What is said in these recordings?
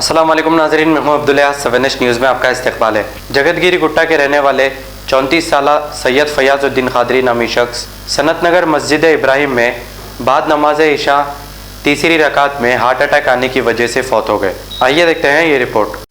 अस्सलाम वालेकुम नाज़रीन, मैं हूं अब्दुल्ला। 7 न्यूज़ में आपका इस्तकबाल है। जगतगिरी गुट्टा के रहने वाले 34 साला सैयद फ़याज़ुद्दीन क़ादरी नामी शख्स सनत नगर मस्जिद इब्राहिम में बाद नमाज इशा तीसरी रकात में हार्ट अटैक आने की वजह से फौत हो गए। आइए देखते हैं ये रिपोर्ट।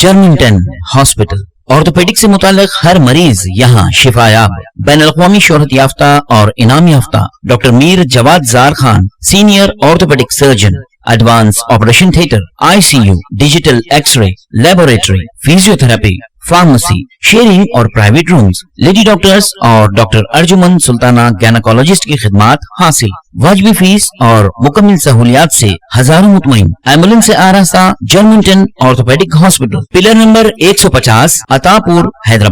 जर्मिंगटन हॉस्पिटल। ऑर्थोपेडिक से मुताल्लिक हर मरीज यहाँ शिफायाब। बैनुल-अक़वामी शोहरत याफ्ता और इनाम याफ्ता doctor Mir Jawad Jar Khan, senior orthopaedic surgeon, advance operation theatre, ICU, digital x ray, laboratory, physiotherapy, pharmacy, sharing और प्राइवेट रूम्स, लेडी डॉक्टर्स और डॉक्टर अर्जुमन सुल्ताना गैनकोलॉजिस्ट की खिदमात हासिल। वाजिबी फीस और मुकम्मल सहूलियात से हजारों मुतमईन। एम्बुलेंस से आरास्ता जर्मिंगटन ऑर्थोपेडिक हॉस्पिटल, पिलर नंबर 150, अतापुर, हैदराबाद।